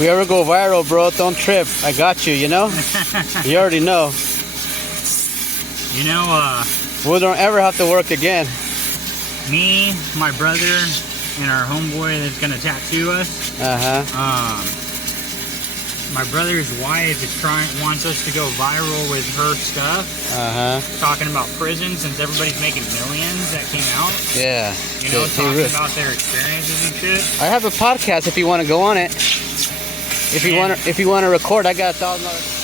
we ever go viral, bro, don't trip. I got you, you know? You already know. You know, We don't ever have to work again. me, my brother, and our homeboy that's gonna tattoo us. My brother's wife is wants us to go viral with her stuff. Talking about prison, since everybody's making millions that came out. Yeah. You know, talking about their experiences and shit. I have a podcast if you want to go on it. If you want to record, I got $1,000.